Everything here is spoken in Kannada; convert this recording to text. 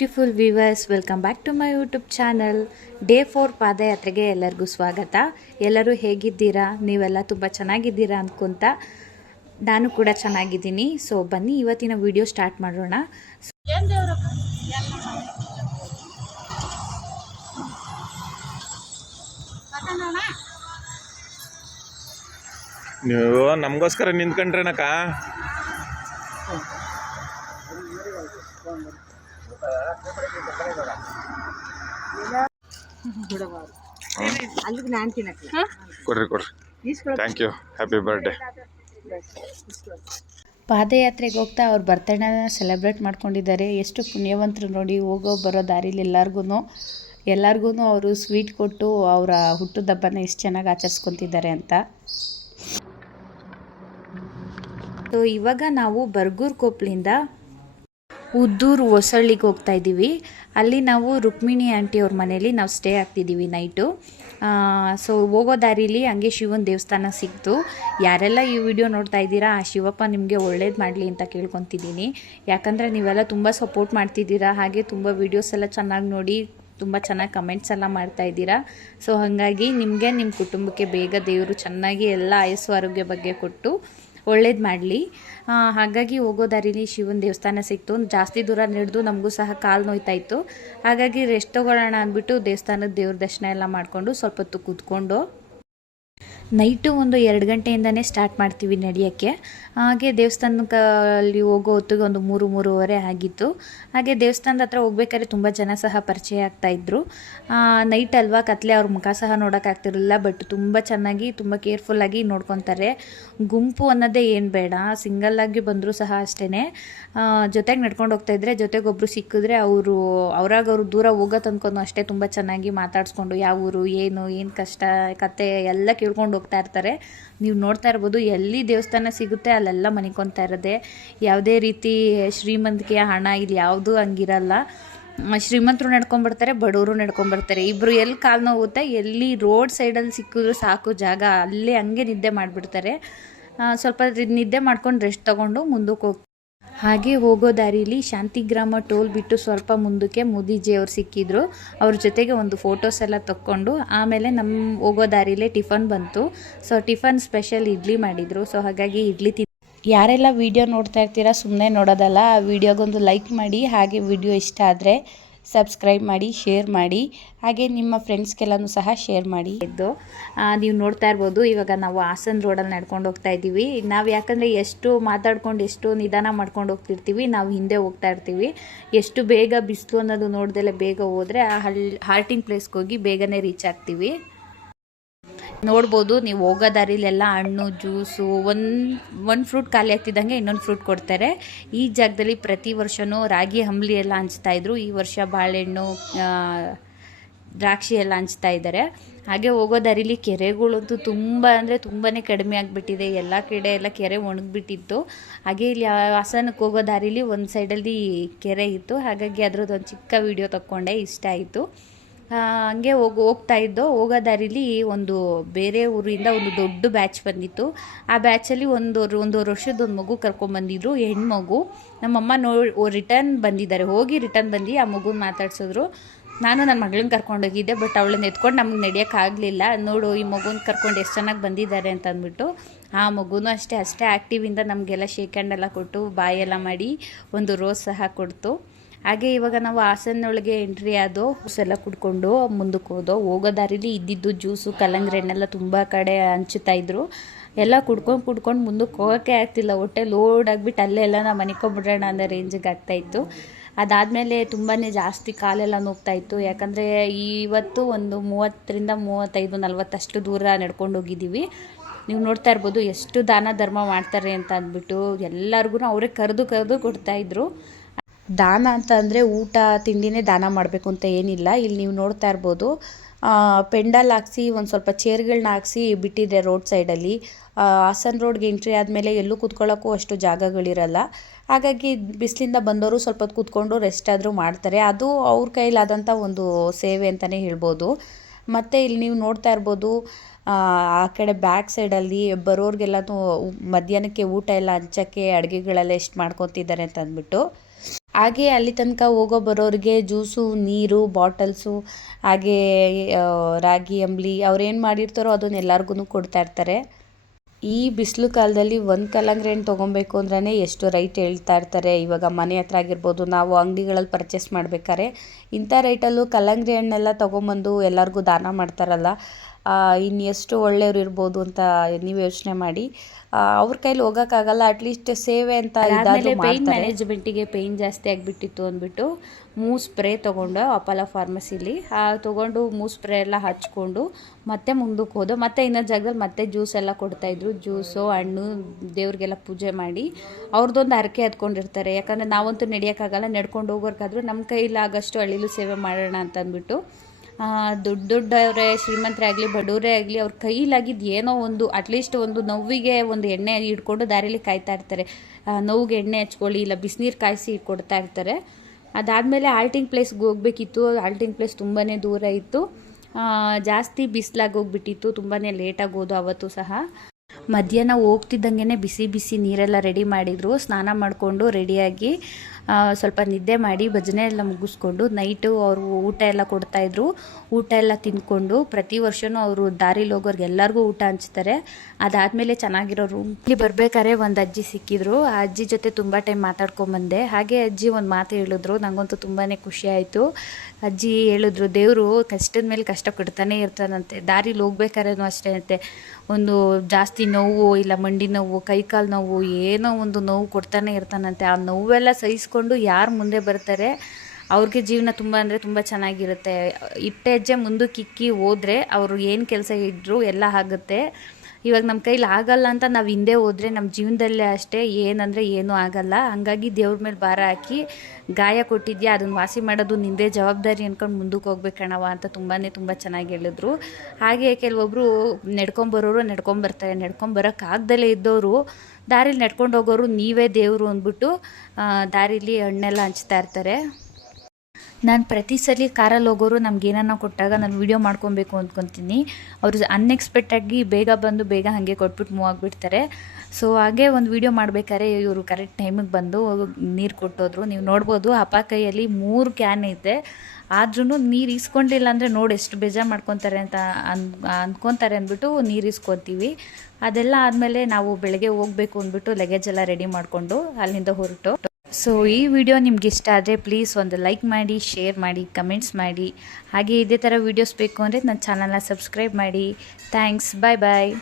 Beautiful viewers, welcome back to my YouTube channel. Day 4 ಪಾದಯಾತ್ರೆಗೆ ಎಲ್ಲರಿಗೂ ಸ್ವಾಗತ. ಎಲ್ಲರೂ ಹೇಗಿದ್ದೀರಾ? ನೀವೆಲ್ಲ ತುಂಬ ಚೆನ್ನಾಗಿದ್ದೀರಾ ಅಂದ್ಕೊಂತ ನಾನು ಕೂಡ ಚೆನ್ನಾಗಿದ್ದೀನಿ. ಸೊ ಬನ್ನಿ ಇವತ್ತಿನ ವಿಡಿಯೋ ಸ್ಟಾರ್ಟ್ ಮಾಡೋಣ. ನೀವು ನಮಗೋಸ್ಕರ ನಿಂತ್ಕೊಂಡ್ರೇನಕ್ಕ? ಕೊಡ್ರಿ ಥ್ಯಾಂಕ್ ಯು, ಹ್ಯಾಪಿ ಬರ್ಡೇ. ಪಾದಯಾತ್ರೆಗೆ ಹೋಗ್ತಾ ಅವ್ರ ಬರ್ತಡೇನ ಸೆಲೆಬ್ರೇಟ್ ಮಾಡ್ಕೊಂಡಿದ್ದಾರೆ. ಎಷ್ಟು ಪುಣ್ಯವಂತರು ನೋಡಿ, ಹೋಗೋ ಬರೋ ದಾರಿಲಿ ಎಲ್ಲರಿಗೂ ಅವರು ಸ್ವೀಟ್ ಕೊಟ್ಟು ಅವರ ಹುಟ್ಟುಹಬ್ಬನ ಎಷ್ಟು ಚೆನ್ನಾಗಿ ಆಚರಿಸ್ಕೊತಿದ್ದಾರೆ ಅಂತ. ಸೊ ಇವಾಗ ನಾವು ಬರ್ಗೂರು ಕೊಪ್ಪಳಿಂದ ಉದ್ದೂರು ಹೊಸಳ್ಳಿಗೆ ಹೋಗ್ತಾ ಇದ್ದೀವಿ. ಅಲ್ಲಿ ನಾವು ರುಕ್ಮಿಣಿ ಆಂಟಿ ಅವ್ರ ಮನೇಲಿ ನಾವು ಸ್ಟೇ ಆಗ್ತಿದ್ದೀವಿ ನೈಟು. ಸೊ ಹೋಗೋ ದಾರಿಲಿ ಹಂಗೆ ಶಿವನ ದೇವಸ್ಥಾನ ಸಿಕ್ತು. ಯಾರೆಲ್ಲ ಈ ವಿಡಿಯೋ ನೋಡ್ತಾ ಇದ್ದೀರಾ, ಆ ಶಿವಪ್ಪ ನಿಮಗೆ ಒಳ್ಳೇದು ಮಾಡಲಿ ಅಂತ ಕೇಳ್ಕೊತಿದ್ದೀನಿ. ಯಾಕಂದರೆ ನೀವೆಲ್ಲ ತುಂಬ ಸಪೋರ್ಟ್ ಮಾಡ್ತಿದ್ದೀರಾ, ಹಾಗೆ ತುಂಬ ವೀಡಿಯೋಸ್ ಎಲ್ಲ ಚೆನ್ನಾಗಿ ನೋಡಿ ತುಂಬ ಚೆನ್ನಾಗಿ ಕಮೆಂಟ್ಸ್ ಎಲ್ಲ ಮಾಡ್ತಾ ಇದ್ದೀರಾ. ಸೊ ಹಾಗಾಗಿ ನಿಮಗೆ ನಿಮ್ಮ ಕುಟುಂಬಕ್ಕೆ ಬೇಗ ದೇವರು ಚೆನ್ನಾಗಿ ಎಲ್ಲ ಆಯಸ್ಸು ಆರೋಗ್ಯ ಬಗ್ಗೆ ಕೊಟ್ಟು ಒಳ್ಳೇದು ಮಾಡಲಿ. ಹಾಗಾಗಿ ಹೋಗೋ ದಾರಿಲಿ ಶಿವನ ದೇವಸ್ಥಾನ ಸಿಕ್ತು. ಜಾಸ್ತಿ ದೂರ ನಡೆದು ನಮಗೂ ಸಹ ಕಾಲು ನೋಯ್ತಾ ಇತ್ತು. ಹಾಗಾಗಿ ರೆಸ್ಟ್ ತೊಗೊಳ್ಳೋಣ ಅಂದ್ಬಿಟ್ಟು ದೇವಸ್ಥಾನದ ದೇವ್ರ ದರ್ಶನ ಎಲ್ಲ ಮಾಡಿಕೊಂಡು ಸ್ವಲ್ಪ ಹೊತ್ತು ಕೂತ್ಕೊಂಡು ನೈಟು ಒಂದು 2 ಗಂಟೆಯಿಂದನೇ ಸ್ಟಾರ್ಟ್ ಮಾಡ್ತೀವಿ ನಡೆಯೋಕ್ಕೆ. ಹಾಗೆ ದೇವಸ್ಥಾನದಲ್ಲಿ ಹೋಗೋ ಹೊತ್ತಿಗೆ ಒಂದು 3-3:30 ಆಗಿತ್ತು. ಹಾಗೆ ದೇವಸ್ಥಾನದ ಹತ್ರ ಹೋಗ್ಬೇಕಾದ್ರೆ ತುಂಬ ಜನ ಸಹ ಪರಿಚಯ ಆಗ್ತಾಯಿದ್ರು. ನೈಟ್ ಅಲ್ವಾ, ಕತ್ಲೆ, ಅವ್ರ ಮುಖ ಸಹ ನೋಡೋಕ್ಕಾಗ್ತಿರಲಿಲ್ಲ. ಬಟ್ ತುಂಬ ಚೆನ್ನಾಗಿ ತುಂಬ ಕೇರ್ಫುಲ್ಲಾಗಿ ನೋಡ್ಕೊತಾರೆ. ಗುಂಪು ಅನ್ನೋದೇ ಏನು ಬೇಡ, ಸಿಂಗಲ್ಲಾಗಿ ಬಂದರೂ ಸಹ ಅಷ್ಟೇ. ಜೊತೆಗೆ ನಡ್ಕೊಂಡು ಹೋಗ್ತಾಯಿದ್ರೆ ಜೊತೆಗೊಬ್ಬರು ಸಿಕ್ಕಿದ್ರೆ ಅವ್ರು ದೂರ ಹೋಗೋ ತನ್ಕೊಂಡು ಅಷ್ಟೇ ತುಂಬ ಚೆನ್ನಾಗಿ ಮಾತಾಡಿಸ್ಕೊಂಡು ಯಾವ ಊರು, ಏನು ಕಷ್ಟ ಕತೆ ಎಲ್ಲ ಕೇಳ್ಕೊಂಡು ಹೋಗ್ತಾ ಇರ್ತಾರೆ. ನೀವು ನೋಡ್ತಾ ಇರ್ಬೋದು, ಎಲ್ಲಿ ದೇವಸ್ಥಾನ ಸಿಗುತ್ತೆ ಅಲ್ಲೆಲ್ಲ ಮನಿಕೊತಾ ಇರೋದೆ. ಯಾವುದೇ ರೀತಿ ಶ್ರೀಮಂತಿಕೆಯ ಹಣ ಇಲ್ಲಿ ಯಾವುದೂ ಹಂಗಿರಲ್ಲ. ಶ್ರೀಮಂತರು ನಡ್ಕೊಂಡ್ಬರ್ತಾರೆ, ಬಡವರು ನಡ್ಕೊಂಡ್ಬರ್ತಾರೆ. ಇಬ್ಬರು ಎಲ್ಲಿ ಕಾಲು ನೋವುತ್ತೆ, ಎಲ್ಲಿ ರೋಡ್ ಸೈಡಲ್ಲಿ ಸಿಕ್ಕಿದ್ರು ಸಾಕು ಜಾಗ, ಅಲ್ಲೇ ಹಂಗೆ ನಿದ್ದೆ ಮಾಡಿಬಿಡ್ತಾರೆ. ಸ್ವಲ್ಪ ನಿದ್ದೆ ಮಾಡ್ಕೊಂಡು ರೆಸ್ಟ್ ತೊಗೊಂಡು ಮುಂದಕ್ಕೆ ಹೋಗ್ತಾರೆ. ಹಾಗೆ ಹೋಗೋ ದಾರಿಲಿ ಶಾಂತಿಗ್ರಾಮ ಟೋಲ್ ಬಿಟ್ಟು ಸ್ವಲ್ಪ ಮುಂದಕ್ಕೆ ಮೋದಿಜಿ ಅವ್ರು ಸಿಕ್ಕಿದ್ರು. ಅವ್ರ ಜೊತೆಗೆ ಒಂದು ಫೋಟೋಸ್ ಎಲ್ಲ ತಕ್ಕೊಂಡು ಆಮೇಲೆ ನಮ್ಮ ಹೋಗೋ ದಾರಿಲೇ ಟಿಫನ್ ಬಂತು. ಸೊ ಟಿಫನ್ ಸ್ಪೆಷಲ್ ಇಡ್ಲಿ ಮಾಡಿದರು. ಸೊ ಹಾಗಾಗಿ ಇಡ್ಲಿ ಯಾರೆಲ್ಲ ವಿಡಿಯೋ ನೋಡ್ತಾ ಇರ್ತೀರಾ ಸುಮ್ಮನೆ ನೋಡೋದಲ್ಲ, ಆ ವಿಡಿಯೋಗೊಂದು ಲೈಕ್ ಮಾಡಿ, ಹಾಗೆ ವಿಡಿಯೋ ಇಷ್ಟ ಆದರೆ ಸಬ್ಸ್ಕ್ರೈಬ್ ಮಾಡಿ, ಶೇರ್ ಮಾಡಿ, ಹಾಗೆ ನಿಮ್ಮ ಫ್ರೆಂಡ್ಸ್ಗೆಲ್ಲನೂ ಸಹ ಶೇರ್ ಮಾಡಿ. ನೀವು ನೋಡ್ತಾ ಇರ್ಬೋದು, ಇವಾಗ ನಾವು ಹಾಸನ ರೋಡಲ್ಲಿ ನಡ್ಕೊಂಡು ಹೋಗ್ತಾ ಇದ್ದೀವಿ. ನಾವು ಯಾಕಂದರೆ ಎಷ್ಟು ಮಾತಾಡ್ಕೊಂಡು ಎಷ್ಟು ನಿಧಾನ ಮಾಡ್ಕೊಂಡು ಹೋಗ್ತಿರ್ತೀವಿ, ನಾವು ಹಿಂದೆ ಹೋಗ್ತಾ ಇರ್ತೀವಿ. ಎಷ್ಟು ಬೇಗ ಬಿಸಿಲು ಅನ್ನೋದು ನೋಡ್ದೆಲೆ ಬೇಗ ಹೋದರೆ ಆ ಹಾಲ್ಟಿಂಗ್ ಪ್ಲೇಸ್ಗೆ ಹೋಗಿ ಬೇಗನೆ ರೀಚ್ ಆಗ್ತೀವಿ. ನೋಡ್ಬೋದು ನೀವು ಹೋಗೋ ದಾರಿಲೆಲ್ಲ ಹಣ್ಣು, ಜ್ಯೂಸು, ಒಂದು ಫ್ರೂಟ್ ಖಾಲಿ ಆಗ್ತಿದ್ದಂಗೆ ಇನ್ನೊಂದು ಫ್ರೂಟ್ ಕೊಡ್ತಾರೆ. ಈ ಜಾಗದಲ್ಲಿ ಪ್ರತಿ ವರ್ಷವೂ ರಾಗಿ ಅಂಬಲಿ ಎಲ್ಲ ಹಂಚ್ತಾಯಿದ್ರು. ಈ ವರ್ಷ ಬಾಳೆಹಣ್ಣು, ದ್ರಾಕ್ಷಿ ಎಲ್ಲ ಹಂಚ್ತಾ ಇದ್ದಾರೆ. ಹಾಗೆ ಹೋಗೋ ದಾರಿಲಿ ಕೆರೆಗಳಂತೂ ತುಂಬ ಅಂದರೆ ತುಂಬಾ ಕಡಿಮೆ ಆಗಿಬಿಟ್ಟಿದೆ. ಎಲ್ಲ ಕಡೆ ಎಲ್ಲ ಕೆರೆ ಒಣಗಿಬಿಟ್ಟಿತ್ತು. ಹಾಗೆ ಇಲ್ಲಿ ಹಾಸನಕ್ಕೆ ಹೋಗೋ ದಾರಿಲಿ ಒಂದು ಸೈಡಲ್ಲಿ ಕೆರೆ ಇತ್ತು. ಹಾಗಾಗಿ ಅದರದ್ದು ಒಂದು ಚಿಕ್ಕ ವಿಡಿಯೋ ತಕ್ಕೊಂಡೆ, ಇಷ್ಟ ಆಯಿತು. ಹಂಗೆ ಹೋಗೋ ದಾರಿಲಿ ಒಂದು ಬೇರೆ ಊರಿಂದ ಒಂದು ದೊಡ್ಡ ಬ್ಯಾಚ್ ಬಂದಿತ್ತು. ಆ ಬ್ಯಾಚಲ್ಲಿ ಒಂದೂವರೆ ವರ್ಷದ ಒಂದು ಮಗು ಕರ್ಕೊಂಡ್ಬಂದಿದ್ರು, ಹೆಣ್ಮಗು. ನಮ್ಮಮ್ಮ ರಿಟರ್ನ್ ಬಂದಿದ್ದಾರೆ, ರಿಟರ್ನ್ ಬಂದು ಆ ಮಗುನ ಮಾತಾಡ್ಸಿದ್ರು. ನಾನು ನನ್ನ ಮಗಳನ್ನ ಕರ್ಕೊಂಡೋಗಿದ್ದೆ, ಬಟ್ ಅವಳನ್ನ ಎತ್ಕೊಂಡು ನಮಗೆ ನಡೆಯೋಕ್ಕಾಗಲಿಲ್ಲ. ನೋಡು ಈ ಮಗುನ ಕರ್ಕೊಂಡು ಎಷ್ಟು ಚೆನ್ನಾಗಿ ಬಂದಿದ್ದಾರೆ ಅಂತ ಅಂದ್ಬಿಟ್ಟು. ಆ ಮಗುನೂ ಅಷ್ಟೇ ಆ್ಯಕ್ಟಿವಿಂದ ನಮಗೆಲ್ಲ ಶೇಕ್ ಹ್ಯಾಂಡ್ ಎಲ್ಲ ಕೊಟ್ಟು ಬಾಯೆಲ್ಲ ಮಾಡಿ ಒಂದು ರೋಸ್ ಸಹ ಕೊಡ್ತು. ಹಾಗೆ ಇವಾಗ ನಾವು ಹಾಸನೊಳಗೆ ಎಂಟ್ರಿ ಆದೋ, ಎಲ್ಲ ಕುಡ್ಕೊಂಡು ಮುಂದಕ್ಕೆ ಹೋಗೋ ದಾರಿಲಿ ಇದ್ದಿದ್ದು ಜ್ಯೂಸು, ಕಲ್ಲಂಗಡಿ ಹಣ್ಣೆಲ್ಲ ತುಂಬ ಕಡೆ ಹಂಚುತ್ತಾಯಿದ್ರು. ಎಲ್ಲ ಕುಡ್ಕೊಂಡು ಮುಂದಕ್ಕೆ ಹೋಗೋಕ್ಕೆ ಆಗ್ತಿಲ್ಲ. ಹೊಟ್ಟೆ ಲೋಡ್ ಆಗಿಬಿಟ್ಟು ಅಲ್ಲೆಲ್ಲ ನಾವು ಮನಿಕೊಂಬಿಡೋಣ ಅನ್ನೋ ರೇಂಜಿಗೆ ಆಗ್ತಾಯಿತ್ತು. ಅದಾದಮೇಲೆ ತುಂಬಾ ಜಾಸ್ತಿ ಕಾಲೆಲ್ಲ ನೋಗ್ತಾಯಿತ್ತು. ಯಾಕಂದರೆ ಇವತ್ತು ಒಂದು 30-35-40 ಅಷ್ಟು ದೂರ ನಡ್ಕೊಂಡು ಹೋಗಿದ್ದೀವಿ. ನೀವು ನೋಡ್ತಾ ಇರ್ಬೋದು ಎಷ್ಟು ದಾನ ಧರ್ಮ ಮಾಡ್ತಾರೆ ಅಂತ ಅಂದ್ಬಿಟ್ಟು ಎಲ್ಲರಿಗೂ ಅವರೇ ಕರೆದು ಕೊಡ್ತಾಯಿದ್ರು. ದಾನ ಅಂತ ಅಂದರೆ ಊಟ ತಿಂಡಿನೇ ದಾನ ಮಾಡಬೇಕು ಅಂತ ಏನಿಲ್ಲ. ಇಲ್ಲಿ ನೀವು ನೋಡ್ತಾ ಇರ್ಬೋದು, ಪೆಂಡಲ್ ಹಾಕ್ಸಿ ಒಂದು ಸ್ವಲ್ಪ ಚೇರ್ಗಳನ್ನ ಹಾಕ್ಸಿ ಬಿಟ್ಟಿದೆ ರೋಡ್ ಸೈಡಲ್ಲಿ. ಹಾಸನ ರೋಡ್ಗೆ ಎಂಟ್ರಿ ಆದಮೇಲೆ ಎಲ್ಲೂ ಕೂತ್ಕೊಳ್ಳೋಕ್ಕೂ ಅಷ್ಟು ಜಾಗಗಳಿರಲ್ಲ. ಹಾಗಾಗಿ ಬಿಸಿಲಿಂದ ಬಂದವರು ಸ್ವಲ್ಪ ಹೊತ್ತು ಕೂತ್ಕೊಂಡು ರೆಸ್ಟ್ ಆದರೂ ಮಾಡ್ತಾರೆ. ಅದು ಅವ್ರ ಕೈಲಾದಂಥ ಒಂದು ಸೇವೆ ಅಂತಲೇ ಹೇಳ್ಬೋದು. ಮತ್ತು ಇಲ್ಲಿ ನೀವು ನೋಡ್ತಾ ಇರ್ಬೋದು, ಆ ಕಡೆ ಬ್ಯಾಕ್ ಸೈಡಲ್ಲಿ ಬರೋರಿಗೆಲ್ಲನೂ ಮಧ್ಯಾಹ್ನಕ್ಕೆ ಊಟ ಎಲ್ಲ ಹಂಚೋಕ್ಕೆ ಅಡುಗೆಗಳೆಲ್ಲ ಎಷ್ಟು ಮಾಡ್ಕೊತಿದ್ದಾರೆ ಅಂತ ಅಂದ್ಬಿಟ್ಟು. ಹಾಗೆ ಅಲ್ಲಿ ತನಕ ಹೋಗೋ ಬರೋರಿಗೆ ಜ್ಯೂಸು, ನೀರು, ಬಾಟಲ್ಸು, ಹಾಗೆ ರಾಗಿ ಅಂಬಲಿ ಅವ್ರೇನು ಮಾಡಿರ್ತಾರೋ ಅದನ್ನು ಎಲ್ಲರಿಗೂ ಕೊಡ್ತಾ ಇರ್ತಾರೆ. ಈ ಬಿಸಿಲು ಕಾಲದಲ್ಲಿ ಒಂದು ಕಲ್ಲಂಗಡಿ ಹಣ್ಣು ತೊಗೊಬೇಕು ಅಂದ್ರೆ ಎಷ್ಟು ರೈಟ್ ಹೇಳ್ತಾ ಇರ್ತಾರೆ. ಇವಾಗ ಮನೆ ಹತ್ರ ಆಗಿರ್ಬೋದು, ನಾವು ಅಂಗಡಿಗಳಲ್ಲಿ ಪರ್ಚೇಸ್ ಮಾಡ್ಬೇಕಾದ್ರೆ ಇಂಥ ರೈಟಲ್ಲೂ ಕಲ್ಲಂಗಡಿ ಹಣ್ಣೆಲ್ಲ ತೊಗೊಂಬಂದು ಎಲ್ಲರಿಗೂ ದಾನ ಮಾಡ್ತಾರಲ್ಲ, ಇನ್ನು ಎಷ್ಟು ಒಳ್ಳೆಯವ್ರು ಇರ್ಬೋದು ಅಂತ ನೀವು ಯೋಚನೆ ಮಾಡಿ. ಅವ್ರ ಕೈಲಿ ಹೋಗೋಕ್ಕಾಗಲ್ಲ, ಅಟ್ಲೀಸ್ಟ್ ಸೇವೆ ಅಂತ ಇದಾದರೂ ಪೇಯ್ನ್ ಮ್ಯಾನೇಜ್ಮೆಂಟಿಗೆ ಪೇಯ್ನ್ ಜಾಸ್ತಿ ಆಗಿಬಿಟ್ಟಿತ್ತು ಅಂದ್ಬಿಟ್ಟು ಮೂವ್ ಸ್ಪ್ರೇ ತೊಗೊಂಡು ಅಪೋಲೋ ಫಾರ್ಮಸಿಲಿ ತೊಗೊಂಡು ಮೂವ್ ಸ್ಪ್ರೇ ಎಲ್ಲ ಹಚ್ಕೊಂಡು ಮತ್ತೆ ಮುಂದಕ್ಕೆ ಹೋದೋ. ಮತ್ತೆ ಇನ್ನೊಂದು ಜಾಗದಲ್ಲಿ ಮತ್ತೆ ಜ್ಯೂಸ್ ಎಲ್ಲ ಕೊಡ್ತಾಯಿದ್ರು. ಜ್ಯೂಸು, ಹಣ್ಣು, ದೇವ್ರಿಗೆಲ್ಲ ಪೂಜೆ ಮಾಡಿ ಅವ್ರದ್ದೊಂದು ಹರಕೆ ಹತ್ಕೊಂಡಿರ್ತಾರೆ. ಯಾಕಂದರೆ ನಾವಂತೂ ನಡೆಯೋಕ್ಕಾಗಲ್ಲ, ನಡ್ಕೊಂಡು ಹೋಗೋರ್ಗಾದ್ರೂ ನಮ್ಮ ಕೈಲಾಗಷ್ಟು ಹಳ್ಳಿಲೂ ಸೇವೆ ಮಾಡೋಣ ಅಂತ ಅಂದ್ಬಿಟ್ಟು ದೊಡ್ಡವರೇ, ಶ್ರೀಮಂತರೇ ಆಗಲಿ ಬಡವರೇ ಆಗಲಿ, ಅವ್ರ ಕೈಲಾಗಿದ್ದು ಏನೋ ಒಂದು ಅಟ್ಲೀಸ್ಟ್ ಒಂದು ನೋವಿಗೆ ಒಂದು ಎಣ್ಣೆ ಹಿಡ್ಕೊಂಡು ದಾರಿಲಿ ಕಾಯ್ತಾ ಇರ್ತಾರೆ. ನೋವಿಗೆ ಎಣ್ಣೆ ಹಚ್ಕೊಳ್ಳಿ, ಇಲ್ಲ ಬಿಸಿನೀರು ಕಾಯಿಸಿ ಕೊಡ್ತಾ ಇರ್ತಾರೆ. ಅದಾದಮೇಲೆ ಆಲ್ಟಿಂಗ್ ಪ್ಲೇಸ್ಗೆ ಹೋಗಬೇಕಿತ್ತು. ಆಲ್ಟಿಂಗ್ ಪ್ಲೇಸ್ ತುಂಬಾ ದೂರ ಇತ್ತು, ಜಾಸ್ತಿ ಬಿಸಿಲಾಗಿ ಹೋಗ್ಬಿಟ್ಟಿತ್ತು, ತುಂಬಾ ಲೇಟಾಗಿ ಹೋದು ಅವತ್ತು ಸಹ. ಮಧ್ಯಾಹ್ನ ಹೋಗ್ತಿದ್ದಂಗೆ ಬಿಸಿ ಬಿಸಿ ನೀರೆಲ್ಲ ರೆಡಿ ಮಾಡಿದರು. ಸ್ನಾನ ಮಾಡಿಕೊಂಡು ರೆಡಿಯಾಗಿ ಸ್ವಲ್ಪ ನಿದ್ದೆ ಮಾಡಿ ಭಜನೆ ಎಲ್ಲ ಮುಗಿಸ್ಕೊಂಡು ನೈಟು ಅವರು ಊಟ ಎಲ್ಲ ಕೊಡ್ತಾಯಿದ್ರು. ಊಟ ಎಲ್ಲ ತಿಂದ್ಕೊಂಡು ಪ್ರತಿ ವರ್ಷವೂ ಅವರು ದಾರಿಲಿ ಹೋಗೋರ್ಗೆ ಎಲ್ಲರಿಗೂ ಊಟ ಹಂಚ್ತಾರೆ. ಅದಾದಮೇಲೆ ಚೆನ್ನಾಗಿರೋ ರೂಮ್ ಇಲ್ಲಿ ಬರ್ಬೇಕಾದ್ರೆ ಒಂದು ಅಜ್ಜಿ ಸಿಕ್ಕಿದ್ರು. ಆ ಅಜ್ಜಿ ಜೊತೆ ತುಂಬ ಟೈಮ್ ಮಾತಾಡ್ಕೊಂಬಂದೆ. ಹಾಗೆ ಅಜ್ಜಿ ಒಂದು ಮಾತು ಹೇಳಿದ್ರು, ನನಗಂತೂ ತುಂಬಾ ಖುಷಿ ಆಯಿತು. ಅಜ್ಜಿ ಹೇಳಿದ್ರು, ದೇವರು ಕಷ್ಟದ ಮೇಲೆ ಕಷ್ಟ ಕೊಡ್ತಾನೆ ಇರ್ತಾನಂತೆ. ದಾರಿಲಿ ಹೋಗ್ಬೇಕಾದ್ರೂ ಅಷ್ಟೇ ಅಂತೆ, ಒಂದು ಜಾಸ್ತಿ ನೋವು, ಇಲ್ಲ ಮಂಡಿ ನೋವು, ಕೈಕಾಲು ನೋವು, ಏನೋ ಒಂದು ನೋವು ಕೊಡ್ತಾನೆ ಇರ್ತಾನಂತೆ. ಆ ನೋವೆಲ್ಲ ಸಹಿಸ್ಕೊಂಡು ಯಾರು ಮುಂದೆ ಬರ್ತಾರೆ ಅವ್ರಿಗೆ ಜೀವನ ತುಂಬ ಅಂದರೆ ತುಂಬ ಚೆನ್ನಾಗಿರುತ್ತೆ. ಇಟ್ಟೆ ಹೆಜ್ಜೆ ಮುಂದಕ್ಕೆ ಇಕ್ಕಿ ಹೋದರೆ ಅವರು ಏನು ಕೆಲಸ ಇದ್ದರೂ ಎಲ್ಲ ಆಗುತ್ತೆ. ಇವಾಗ ನಮ್ಮ ಕೈಲಿ ಆಗಲ್ಲ ಅಂತ ನಾವು ಹಿಂದೆ ಹೋದರೆ ನಮ್ಮ ಜೀವನದಲ್ಲೇ ಅಷ್ಟೇ ಏನಂದರೆ ಏನೂ ಆಗಲ್ಲ. ಹಂಗಾಗಿ ದೇವ್ರ ಮೇಲೆ ಭಾರ ಹಾಕಿ, ಗಾಯ ಕೊಟ್ಟಿದ್ಯಾ ಅದನ್ನು ವಾಸಿ ಮಾಡೋದು ನಿಂದೇ ಜವಾಬ್ದಾರಿ ಅಂದ್ಕೊಂಡು ಮುಂದಕ್ಕೆ ಹೋಗ್ಬೇಕಣವ ಅಂತ ತುಂಬ ಚೆನ್ನಾಗಿ ಹೇಳಿದ್ರು. ಹಾಗೆ ಕೆಲವೊಬ್ಬರು ನಡ್ಕೊಂಬರೋರು ನಡ್ಕೊಂಬರ್ತಾರೆ, ನಡ್ಕೊಂಬರೋಕ್ಕಾಗ್ದಲೇ ಇದ್ದವರು ದಾರಿಲಿ ನಡ್ಕೊಂಡು ಹೋಗೋರು ನೀವೇ ದೇವರು ಅಂದ್ಬಿಟ್ಟು ದಾರಿಲಿ ಹಣ್ಣೆಲ್ಲ ಹಂಚ್ತಾ ಇರ್ತಾರೆ. ನಾನು ಪ್ರತಿ ಸಲ ಕಾರಲ್ಲಿ ಹೋಗೋರು ನಮ್ಗೇನನ್ನ ಕೊಟ್ಟಾಗ ನಾನು ವೀಡಿಯೋ ಮಾಡ್ಕೊಬೇಕು ಅಂದ್ಕೊತೀನಿ. ಅವರು ಅನ್ಎಕ್ಸ್ಪೆಕ್ಟಾಗಿ ಬೇಗ ಬಂದು ಬೇಗ ಹಾಗೆ ಕೊಟ್ಬಿಟ್ಟು ಮೂವ್ ಆಗಿಬಿಡ್ತಾರೆ. ಸೊ ಹಾಗೆ ಒಂದು ವೀಡಿಯೋ ಮಾಡ್ಬೇಕಾದ್ರೆ ಇವರು ಕರೆಕ್ಟ್ ಟೈಮಿಗೆ ಬಂದು ನೀರು ಕೊಟ್ಟೋದ್ರು. ನೀವು ನೋಡ್ಬೋದು ಅಪ್ಪ ಕೈಯಲ್ಲಿ 3 ಕ್ಯಾನ್ ಐತೆ, ಆದ್ರೂ ನೀರು ಇಸ್ಕೊಂಡಿಲ್ಲ ಅಂದರೆ ನೋಡಿ ಎಷ್ಟು ಬೇಜಾರು ಮಾಡ್ಕೊತಾರೆ ಅಂತ ಅಂದ್ಕೊತಾರೆ ಅಂದ್ಬಿಟ್ಟು ನೀರು ಇಸ್ಕೊತೀವಿ. ಅದೆಲ್ಲ ಆದಮೇಲೆ ನಾವು ಬೆಳಗ್ಗೆ ಹೋಗಬೇಕು ಅಂದ್ಬಿಟ್ಟು ಲಗೇಜ್ ಎಲ್ಲ ರೆಡಿ ಮಾಡಿಕೊಂಡು ಅಲ್ಲಿಂದ ಹೊರಟು. ಸೊ ಈ ವಿಡಿಯೋ ನಿಮ್ಗೆ ಇಷ್ಟ ಆದರೆ ಪ್ಲೀಸ್ ಒಂದು ಲೈಕ್ ಮಾಡಿ, ಶೇರ್ ಮಾಡಿ, ಕಮೆಂಟ್ಸ್ ಮಾಡಿ. ಹಾಗೆ ಇದೇ ಥರ ವೀಡಿಯೋಸ್ ಬೇಕು ಅಂದರೆ ನನ್ನ ಚಾನಲ್ನ ಸಬ್ಸ್ಕ್ರೈಬ್ ಮಾಡಿ. ಥ್ಯಾಂಕ್ಸ್, ಬಾಯ್ ಬಾಯ್.